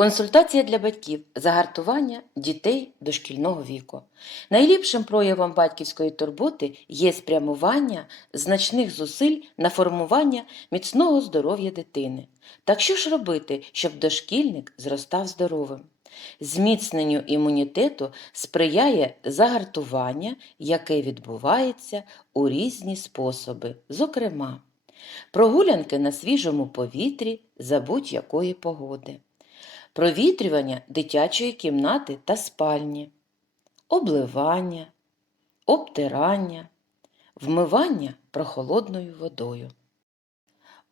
Консультація для батьків загартування дітей дошкільного віку. Найліпшим проявом батьківської турботи є спрямування значних зусиль на формування міцного здоров'я дитини. Так що ж робити, щоб дошкільник зростав здоровим? Зміцненню імунітету сприяє загартування, яке відбувається у різні способи, зокрема, прогулянки на свіжому повітрі за будь-якої погоди провітрювання дитячої кімнати та спальні, обливання, обтирання, вмивання прохолодною водою.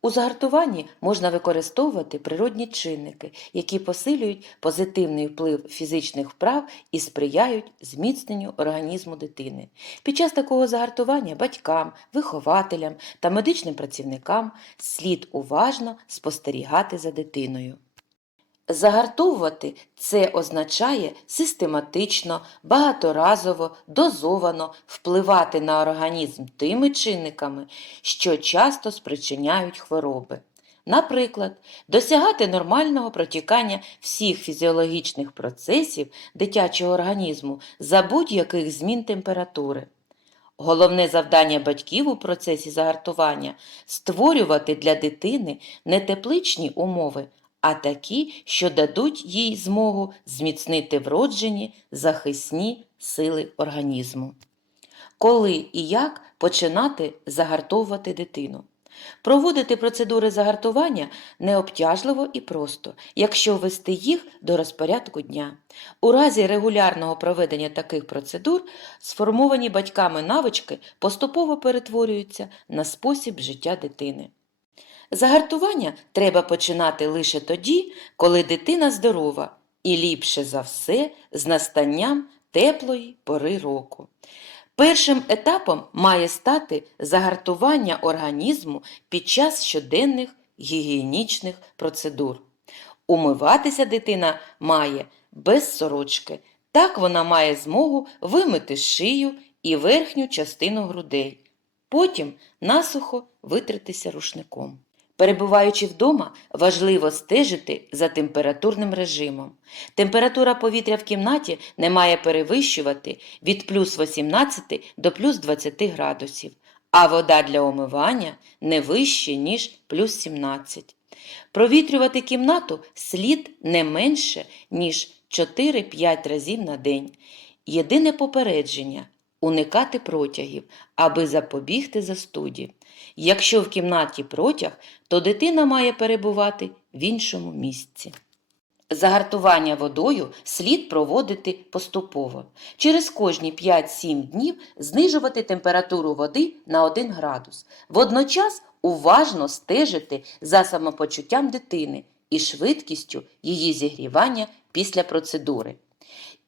У загартуванні можна використовувати природні чинники, які посилюють позитивний вплив фізичних вправ і сприяють зміцненню організму дитини. Під час такого загартування батькам, вихователям та медичним працівникам слід уважно спостерігати за дитиною. Загартовувати це означає систематично, багаторазово, дозовано впливати на організм тими чинниками, що часто спричиняють хвороби. Наприклад, досягати нормального протікання всіх фізіологічних процесів дитячого організму за будь-яких змін температури. Головне завдання батьків у процесі загартування створювати для дитини не тепличні умови, а такі, що дадуть їй змогу зміцнити вроджені захисні сили організму. Коли і як починати загартовувати дитину? Проводити процедури загартування необтяжливо і просто, якщо ввести їх до розпорядку дня. У разі регулярного проведення таких процедур сформовані батьками навички поступово перетворюються на спосіб життя дитини. Загартування треба починати лише тоді, коли дитина здорова, і ліпше за все з настанням теплої пори року. Першим етапом має стати загартування організму під час щоденних гігієнічних процедур. Умиватися дитина має без сорочки. Так вона має змогу вимити шию і верхню частину грудей. Потім насухо витритися рушником. Перебуваючи вдома, важливо стежити за температурним режимом. Температура повітря в кімнаті не має перевищувати від плюс 18 до плюс 20 градусів, а вода для омивання не вище, ніж плюс 17. Провітрювати кімнату слід не менше, ніж 4-5 разів на день. Єдине попередження уникати протягів, аби запобігти застуді. Якщо в кімнаті протяг, то дитина має перебувати в іншому місці. Загартування водою слід проводити поступово. Через кожні 5-7 днів знижувати температуру води на 1 градус. Водночас уважно стежити за самопочуттям дитини і швидкістю її зігрівання після процедури.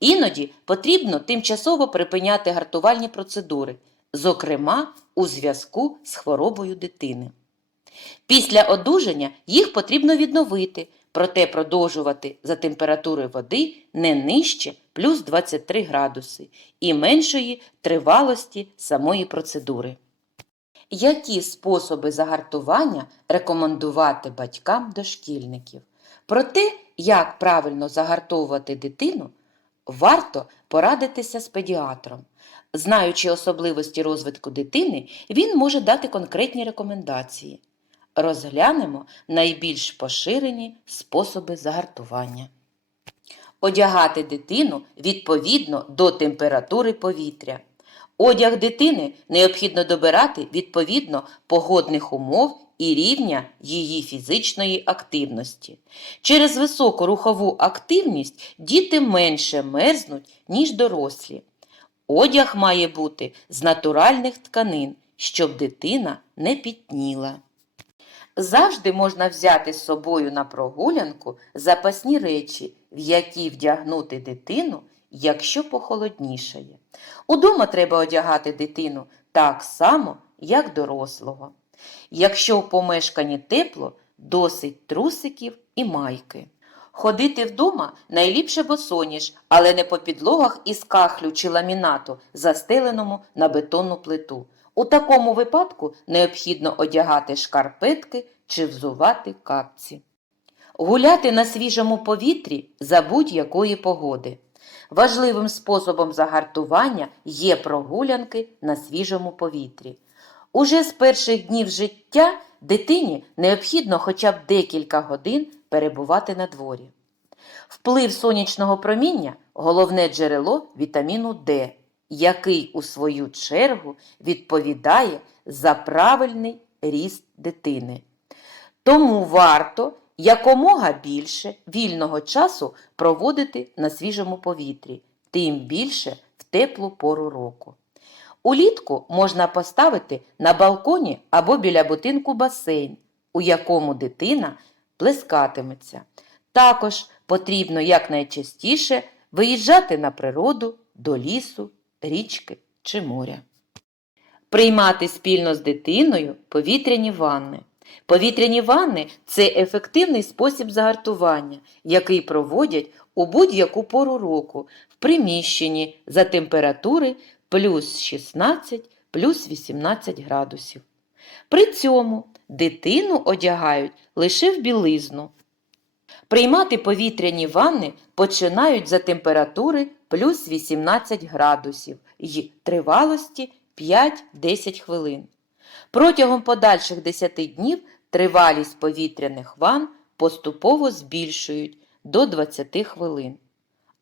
Іноді потрібно тимчасово припиняти гартувальні процедури, зокрема у зв'язку з хворобою дитини. Після одужання їх потрібно відновити, проте продовжувати за температурою води не нижче плюс 23 градуси і меншої тривалості самої процедури. Які способи загартування рекомендувати батькам дошкільників? Про те, як правильно загартовувати дитину, варто порадитися з педіатром. Знаючи особливості розвитку дитини, він може дати конкретні рекомендації. Розглянемо найбільш поширені способи загартування. Одягати дитину відповідно до температури повітря. Одяг дитини необхідно добирати відповідно погодних умов і рівня її фізичної активності. Через високу рухову активність діти менше мерзнуть, ніж дорослі. Одяг має бути з натуральних тканин, щоб дитина не пітніла. Завжди можна взяти з собою на прогулянку запасні речі, в які вдягнути дитину, якщо похолоднішає. Удома треба одягати дитину так само, як дорослого. Якщо в помешканні тепло, досить трусиків і майки. Ходити вдома найліпше босоніж, але не по підлогах із кахлю чи ламінату, застеленому на бетонну плиту. У такому випадку необхідно одягати шкарпетки чи взувати капці. Гуляти на свіжому повітрі за будь-якої погоди. Важливим способом загартування є прогулянки на свіжому повітрі. Уже з перших днів життя дитині необхідно хоча б декілька годин перебувати на дворі. Вплив сонячного проміння головне джерело вітаміну Д, який у свою чергу відповідає за правильний ріст дитини. Тому варто якомога більше вільного часу проводити на свіжому повітрі, тим більше в теплу пору року. Улітку можна поставити на балконі або біля будинку басейн, у якому дитина плескатиметься. Також потрібно якнайчастіше виїжджати на природу до лісу, річки чи моря. Приймати спільно з дитиною повітряні ванни. Повітряні ванни це ефективний спосіб загартування, який проводять у будь-яку пору року в приміщенні за температури плюс 16 плюс 18 градусів. При цьому дитину одягають лише в білизну. Приймати повітряні ванни починають за температури плюс 18 градусів й тривалості 5-10 хвилин. Протягом подальших 10 днів тривалість повітряних ванн поступово збільшують до 20 хвилин,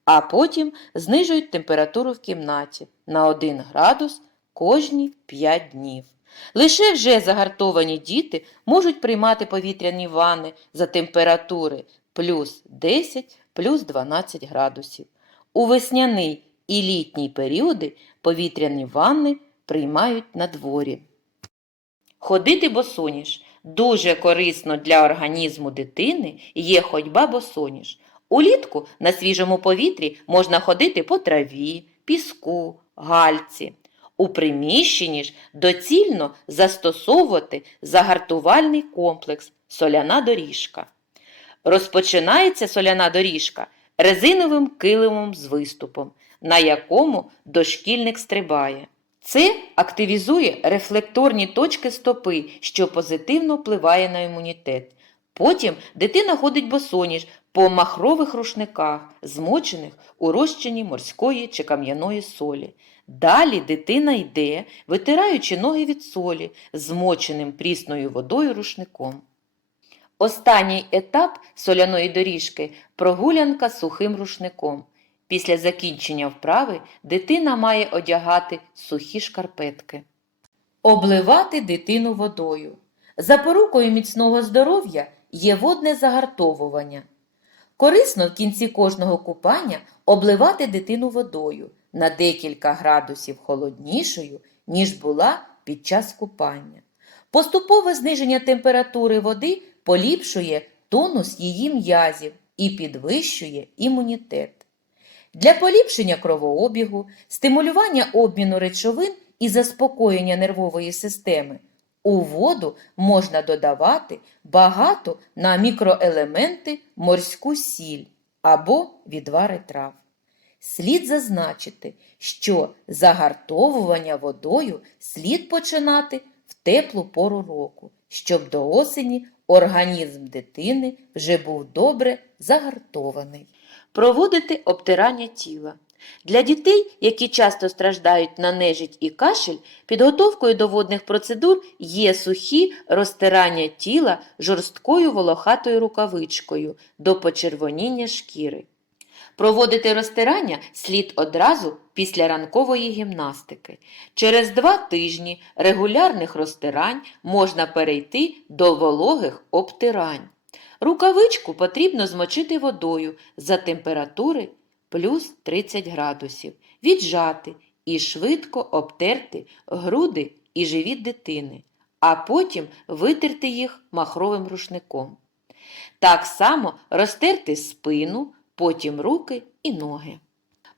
а потім знижують температуру в кімнаті на 1 градус кожні 5 днів. Лише вже загартовані діти можуть приймати повітряні ванни за температури плюс 10 плюс 12 градусів. У весняний і літній періоди повітряні ванни приймають на дворі. Ходити босоніж дуже корисно для організму дитини є ходьба босоніж. Улітку на свіжому повітрі можна ходити по траві, піску, гальці. У приміщенні ж доцільно застосовувати загартувальний комплекс соляна доріжка. Розпочинається соляна доріжка резиновим килимом з виступом, на якому дошкільник стрибає. Це активізує рефлекторні точки стопи, що позитивно впливає на імунітет. Потім дитина ходить босоніж по махрових рушниках, змочених у розчині морської чи кам'яної солі. Далі дитина йде, витираючи ноги від солі, змоченим прісною водою рушником. Останній етап соляної доріжки прогулянка сухим рушником. Після закінчення вправи дитина має одягати сухі шкарпетки. Обливати дитину водою. Запорукою міцного здоров'я є водне загартовування. Корисно в кінці кожного купання обливати дитину водою на декілька градусів холоднішою, ніж була під час купання. Поступове зниження температури води поліпшує тонус її м'язів і підвищує імунітет. Для поліпшення кровообігу, стимулювання обміну речовин і заспокоєння нервової системи у воду можна додавати багато на мікроелементи морську сіль або відвари трав. Слід зазначити, що загартовування водою слід починати в теплу пору року, щоб до осені організм дитини вже був добре загартований. Проводити обтирання тіла. Для дітей, які часто страждають на нежить і кашель, підготовкою до водних процедур є сухі розтирання тіла жорсткою волохатою рукавичкою до почервоніння шкіри. Проводити розтирання слід одразу після ранкової гімнастики. Через два тижні регулярних розтирань можна перейти до вологих обтирань. Рукавичку потрібно змочити водою за температури плюс 30 градусів, віджати і швидко обтерти груди і живіт дитини, а потім витерти їх махровим рушником. Так само розтерти спину, потім руки і ноги.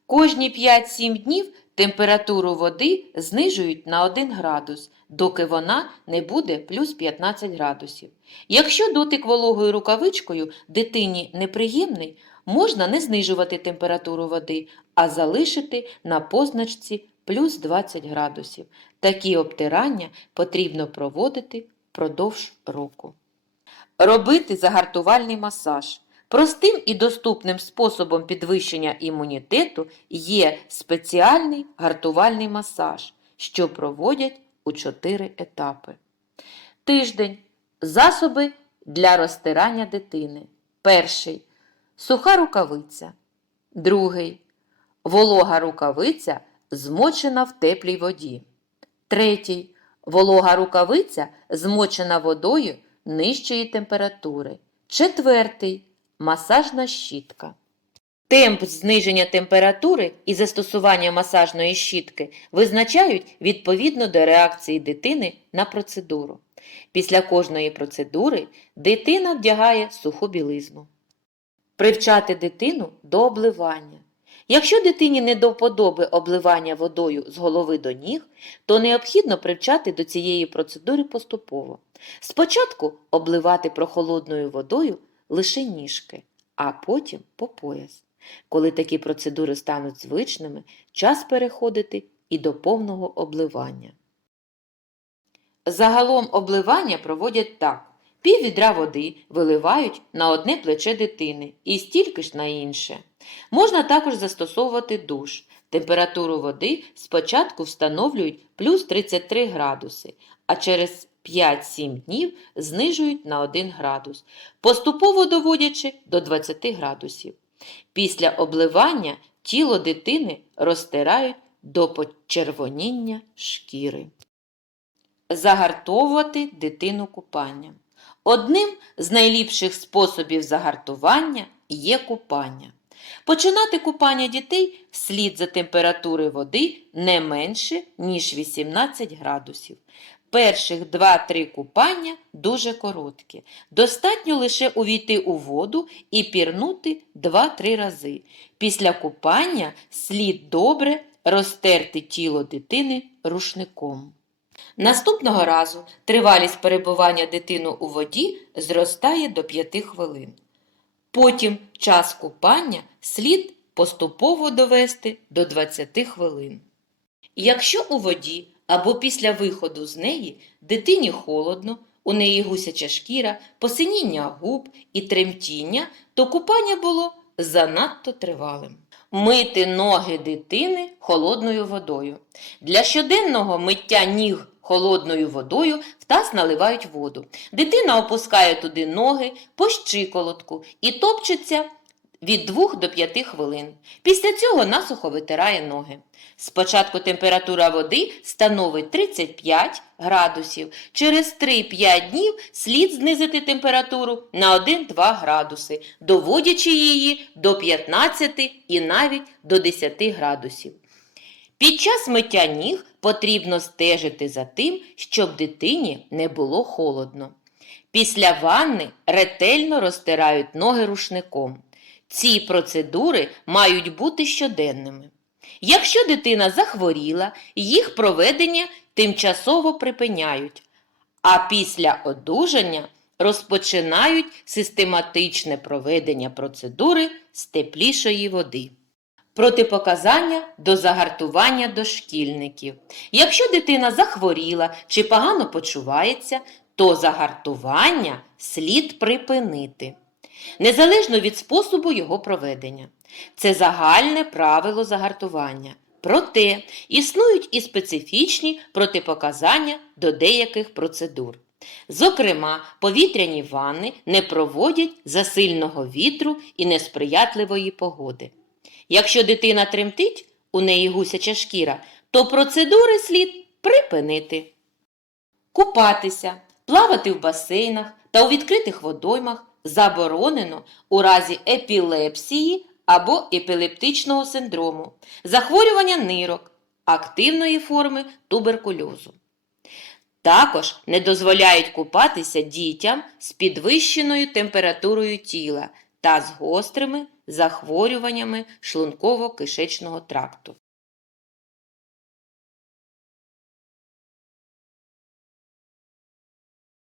Кожні 5-7 днів температуру води знижують на 1 градус, доки вона не буде плюс 15 градусів. Якщо дотик вологою рукавичкою дитині неприємний, можна не знижувати температуру води, а залишити на позначці плюс 20 градусів. Такі обтирання потрібно проводити впродовж року. робити загартувальний масаж. Простим і доступним способом підвищення імунітету є спеціальний гартувальний масаж, що проводять у 4 етапи. Тиждень. Засоби для розтирання дитини. Перший суха рукавиця. Другий волога рукавиця змочена в теплій воді. Третій волога рукавиця змочена водою нижчої температури. Четвертий масажна щітка. Темп зниження температури і застосування масажної щітки визначають відповідно до реакції дитини на процедуру. Після кожної процедури дитина вдягає суху білизну. Привчати дитину до обливання. Якщо дитині не до вподоби обливання водою з голови до ніг, то необхідно привчати до цієї процедури поступово. Спочатку обливати прохолодною водою лише ніжки, а потім по пояс. Коли такі процедури стануть звичними, час переходити і до повного обливання. Загалом обливання проводять так. Пів відра води виливають на одне плече дитини і стільки ж на інше. Можна також застосовувати душ. Температуру води спочатку встановлюють плюс 33 градуси, а через 5-7 днів знижують на 1 градус, поступово доводячи до 20 градусів. Після обливання тіло дитини розтирають до почервоніння шкіри. Загартовувати дитину купанням. Одним з найліпших способів загартування є купання. Починати купання дітей слід за температури води не менше, ніж 18 градусів. Перших 2-3 купання дуже короткі. Достатньо лише увійти у воду і пірнути 2-3 рази. Після купання слід добре розтерти тіло дитини рушником. Наступного разу тривалість перебування дитини у воді зростає до 5 хвилин. Потім час купання слід поступово довести до 20 хвилин. Якщо у воді або після виходу з неї дитині холодно, у неї гусяча шкіра, посиніння губ і тремтіння, то купання було занадто тривалим. Мити ноги дитини холодною водою. Для щоденного миття ніг холодною водою в таз наливають воду. Дитина опускає туди ноги по щиколотку і топчеться від 2 до 5 хвилин. Після цього насухо витирає ноги. Спочатку температура води становить 35 градусів. Через 3-5 днів слід знизити температуру на 1-2 градуси, доводячи її до 15 і навіть до 10 градусів. Під час миття ніг потрібно стежити за тим, щоб дитині не було холодно. Після ванни ретельно розтирають ноги рушником. Ці процедури мають бути щоденними. Якщо дитина захворіла, їх проведення тимчасово припиняють, а після одужання розпочинають систематичне проведення процедури з теплішої води. Протипоказання до загартування дошкільників. Якщо дитина захворіла чи погано почувається, то загартування слід припинити, незалежно від способу його проведення. Це загальне правило загартування. Проте існують і специфічні протипоказання до деяких процедур. Зокрема, повітряні ванни не проводять за сильного вітру і несприятливої погоди. Якщо дитина тремтить, у неї гусяча шкіра, то процедури слід припинити. Купатися, плавати в басейнах та у відкритих водоймах заборонено у разі епілепсії або епілептичного синдрому, захворювання нирок, активної форми туберкульозу. Також не дозволяють купатися дітям з підвищеною температурою тіла та з гострими захворюваннями шлунково-кишечного тракту.